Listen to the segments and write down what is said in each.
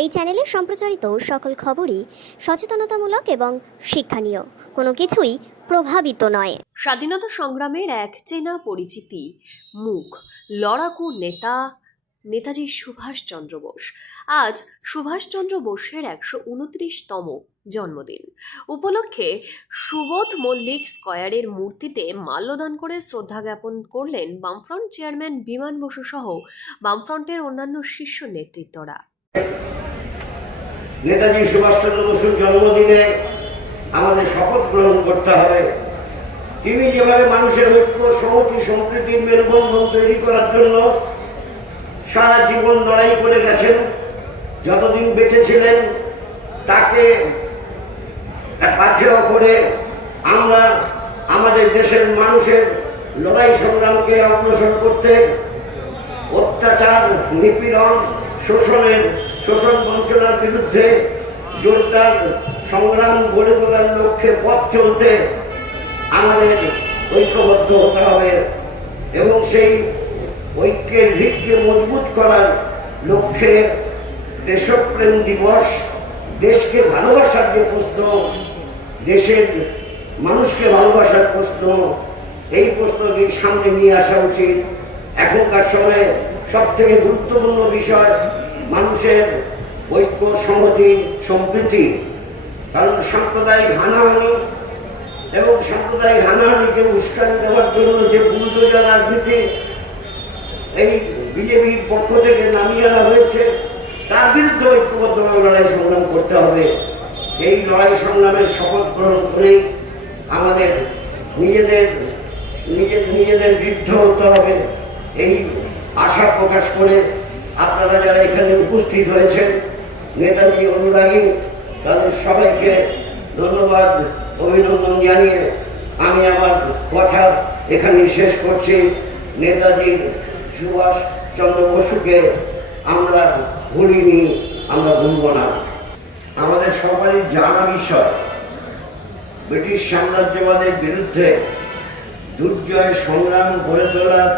এই চ্যানেলে সম্প্রচারিত সকল খবরই সচেতনতামূলক এবং শিক্ষণীয় কোনো কিছুই প্রভাবিত নয়। স্বাধীনতা সংগ্রামের এক চেনা পরিচিতি, মুখ, লড়াকু নেতা, নেতাজি সুভাষচন্দ্র বোস। আজ সুভাষচন্দ্র বোসের একশো উনত্রিশতম জন্মদিন। উপলক্ষে সুবোধ মল্লিক স্কয়ারের মূর্তিতে মাল্যদান করে শ্রদ্ধা জ্ঞাপন করলেন বামফ্রন্ট চেয়ারম্যান বিমান বসু সহ বামফ্রন্টের অন্যান্য শীর্ষ নেতৃত্বরা। নেতাজি সুভাষচন্দ্র বসুর জন্মদিনে আমাদের শপথ গ্রহণ করতে হবে। তিনি যেভাবে মানুষের ঐক্য, সমতি, সম্প্রীতির মেলবন্ধন তৈরি করার জন্য সারা জীবন লড়াই করে গেছেন, যতদিন বেঁচে ছিলেন, তাকে পাথেয় করে আমরা আমাদের দেশের মানুষের লড়াই সংগ্রামকে অগ্রসর করতে অত্যাচার, নিপীড়ন, শোষণের শোষণ বঞ্চনার বিরুদ্ধে জোরদার সংগ্রাম গড়ে তোলার লক্ষ্যে পথ চলতে আমাদের ঐক্যবদ্ধ হতে হবে এবং সেই ঐক্যের ভিতকে মজবুত করার লক্ষ্যে দেশপ্রেম দিবস, দেশকে ভালোবাসার যে প্রশ্ন, দেশের মানুষকে ভালোবাসার প্রশ্ন, এই প্রশ্নকে সামনে নিয়ে আসা উচিত। এখনকার সময়ে সব থেকে গুরুত্বপূর্ণ বিষয় মানুষের ঐক্য সংহতি সম্প্রীতি। কারণ সাম্প্রদায়িক হানাহানি এবং সাম্প্রদায়িক হানাহানিকে উস্কানি দেওয়ার জন্য যে বুলডোজার রাজনীতি এই বিজেপির পক্ষ থেকে নামিয়ে আনা হয়েছে, তার বিরুদ্ধে ঐক্যবদ্ধভাবে লড়াই সংগ্রাম করতে হবে। এই লড়াই সংগ্রামের শপথ গ্রহণ করেই আমাদের নিজেদের নিজের নিজেদের বৃদ্ধ হতে হবে। এই আশা প্রকাশ করে আপনারা যারা এখানে উপস্থিত হয়েছেন, নেতাজি অনুরাগী, তাদের সবাইকে ধন্যবাদ, অভিনন্দন জানিয়ে আমি আমার কথা এখানে শেষ করছি। নেতাজি সুভাষ চন্দ্র বসুকে আমরা ভুলিনি, আমরা ভুলব না। আমাদের সবারই জানা বিষয়, ব্রিটিশ সাম্রাজ্যবাদের বিরুদ্ধে দুর্জয় সংগ্রাম গড়ে তোলার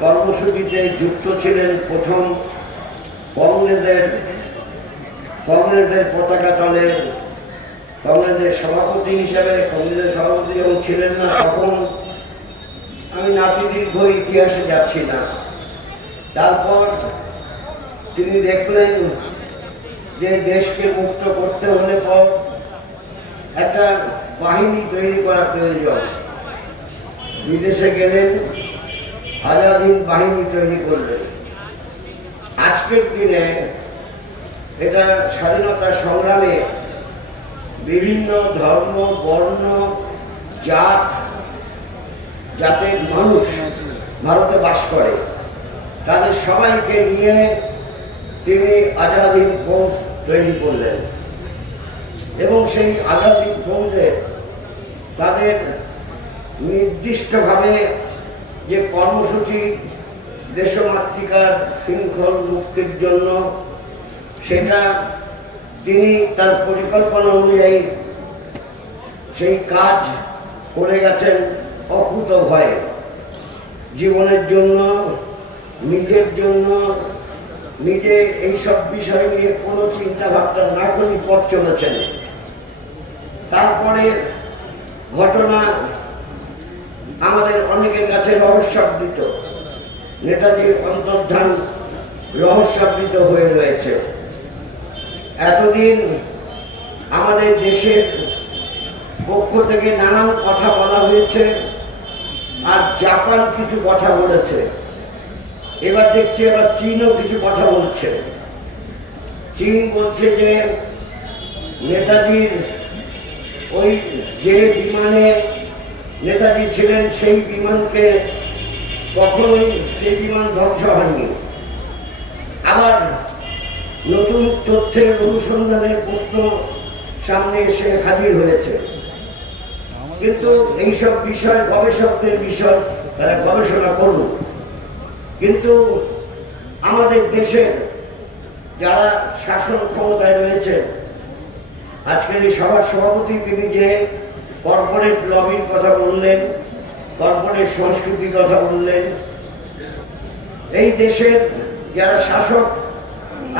কর্মসূচিতে যুক্ত ছিলেন প্রথম কংগ্রেসের কংগ্রেসের পতাকা তলে কংগ্রেসের সভাপতি হিসেবে, কংগ্রেসের সভাপতি যখন ছিলেন না তখন আমি নাতি দীর্ঘ ইতিহাসে যাচ্ছি না। তারপর তিনি দেখলেন যে দেশকে মুক্ত করতে হলে পর একটা বাহিনী তৈরি করা প্রয়োজন। বিদেশে গেলেন আজাদিন বাহিনী তৈরি করলেন আজকের দিনে এটা স্বাধীনতা সংগ্রামে বিভিন্ন ধর্ম, বর্ণ, জাত, জাতের মানুষ ভারতে বাস করে। তাদের সবাইকে নিয়ে তিনি আজাদিন ফৌজ তৈরি করলেন। এবং সেই আজাদিন ফৌজে তাদের নির্দিষ্টভাবে যে কর্মসূচি দেশমাতৃকার শৃঙ্খল মুক্তির জন্য, সেটা তিনি তার পরিকল্পনা অনুযায়ী সেই কাজ করে গেছেন অকুত ভয়ে। জীবনের জন্য, নিজের জন্য, নিজে এইসব বিষয় নিয়ে কোনো চিন্তাভাবনা না করে পথ চলেছেন। তারপরে ঘটনা রহস্যাবৃত। নেতাজির অন্তর্ধান রহস্যাবৃত হয়ে রয়েছে। এতদিন আমাদের দেশের পক্ষ থেকে নানান কথা বলা হয়েছে আর জাপান কিছু কথা বলেছে। এবার দেখছি, এবার চীনও কিছু কথা বলছে। চীন বলছে যে নেতাজির ওই যে বিমানে নেতাজি ছিলেন, সেই বিমানকে কখনোই সেই বিমান ধ্বংস হয়নি। আবার নতুন তথ্যের অনুসন্ধানের প্রশ্ন সামনে এসে হাজির হয়েছে। কিন্তু এইসব বিষয় গবেষকদের বিষয়, তারা গবেষণা করল কিন্তু আমাদের দেশের যারা শাসন ক্ষমতায় রয়েছে, আজকের এই সভার সভাপতি তিনি যে কর্পোরেট লবির কথা বললেন কর্পোরেট সংস্কৃতির কথা বললেন। এই দেশের যারা শাসক,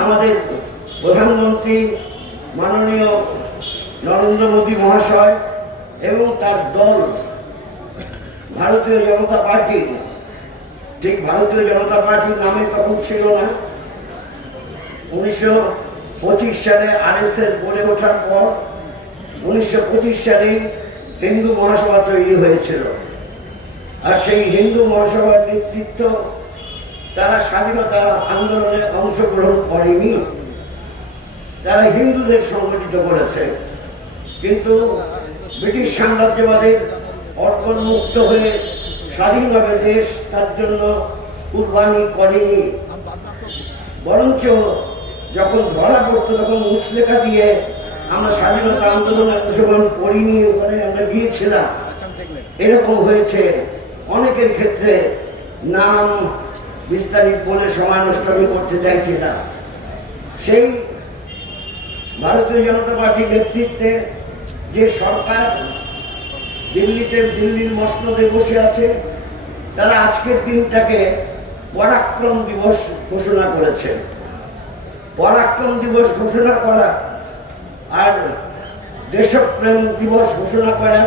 আমাদের প্রধানমন্ত্রী মাননীয় নরেন্দ্র মোদী মহাশয় এবং তার দল, ভারতীয় জনতা পার্টি, ঠিক ভারতীয় জনতা পার্টির নামে তখন ছিল না। উনিশশো পঁচিশ সালে আরএসএস গড়ে ওঠার পর উনিশশো পঁচিশ সালে হিন্দু মহাসভা তৈরি হয়েছিল। আর সেই হিন্দু মহাসভার নেতৃত্ব, তারা স্বাধীনতা আন্দোলনে অংশগ্রহণ করেনি। তারা হিন্দুদের সংগঠিত করেছে। কিন্তু ব্রিটিশ সাম্রাজ্যবাদের অর্পণ মুক্ত হয়ে স্বাধীনভাবে দেশ তার জন্য কুরবানি করেনি। বরঞ্চ যখন ধরা পড়তো, তখন মুসলেখা দিয়ে আমরা স্বাধীনতা আন্দোলনে অংশগ্রহণ করিনি, ওখানে আমরা গিয়েছিলাম। এরকম হয়েছে। অনেকের ক্ষেত্রে নাম বিস্তারিত বলে সময় নষ্ট করতে চাইছে না। সেই ভারতীয় জনতা পার্টির নেতৃত্বে যে সরকার দিল্লিতে দিল্লির মসনদে বসে আছে, তারা আজকের দিনটাকে পরাক্রম দিবস ঘোষণা করেছে। পরাক্রম দিবস ঘোষণা করা আর দেশপ্রেম দিবস ঘোষণা করা